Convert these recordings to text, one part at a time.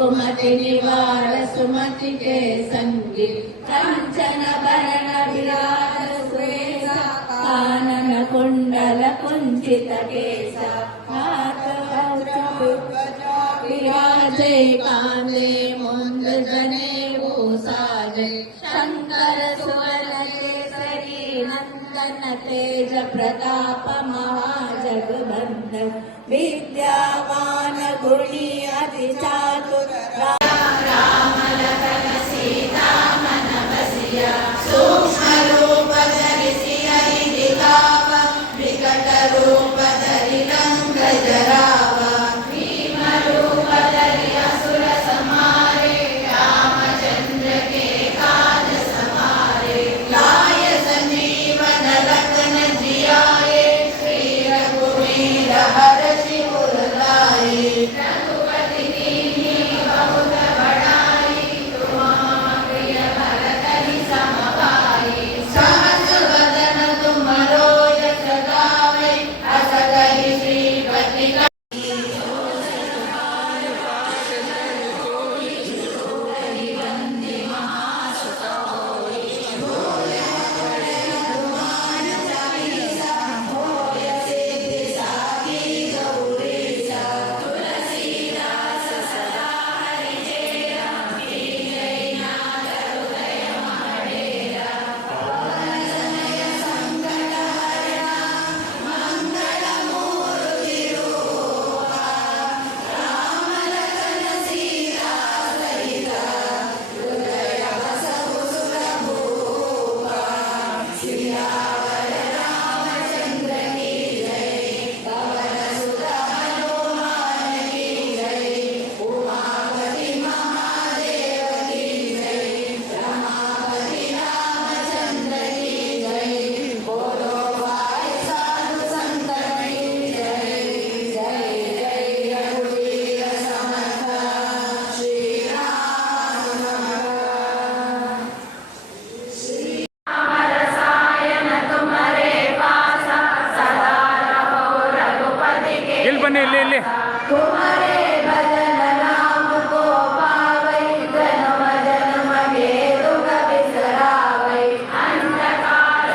कुमति निवार सुमति के संगी कंचन भरण विराज सुवेशा कानन कुंडल कुंचित केसा हाथ विराजे कांधे मुंद जनेऊ साजे शंकर सुवन केसरी नंदन तेज प्रताप महाजगबंधन विद्यावान गुणी अति चातुर राम लखन सीता मन बसिया सूक्ष्म रूप धरि सियहि दिखावा विकट रूप धरि रंग जरावा भीम रूप धरि असुर संहारे रामचंद्र के काज सवारे लाय संजीवन लखन जियाए श्री रघुवीर हरषि उर लाए रघुपति कीन्ही बहुत बड़ाई तुम मम प्रिय भरतहि सम भाई सहस वदन तुमरो यश गावै अस कहि श्रीपति ಇಲ್ಲಿ तुम्हारे भजन नाम को पावै जन्म जन्म के दुख बिसरावै अंधकार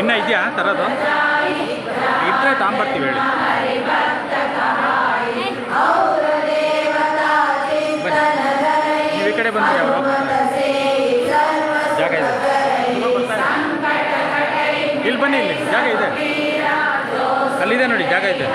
ಇನ್ನ ಇದೆಯಾ ತರೋದು ಇದ್ರೆ ತಾಂಬರ್ತೀವಿ ಹೇಳಿ और देवता चिंतन धरै ನೀವು ಈ ಕಡೆ ಬಂದ್ರಿ ಅವರು ಜಾಗ ಇದೆ ಇಲ್ಲಿ ಬನ್ನಿ, ಇಲ್ಲಿ ಜಾಗ ಇದೆ, ಅಲ್ಲಿದೆ ನೋಡಿ ಜಾಗ ಇದೆ.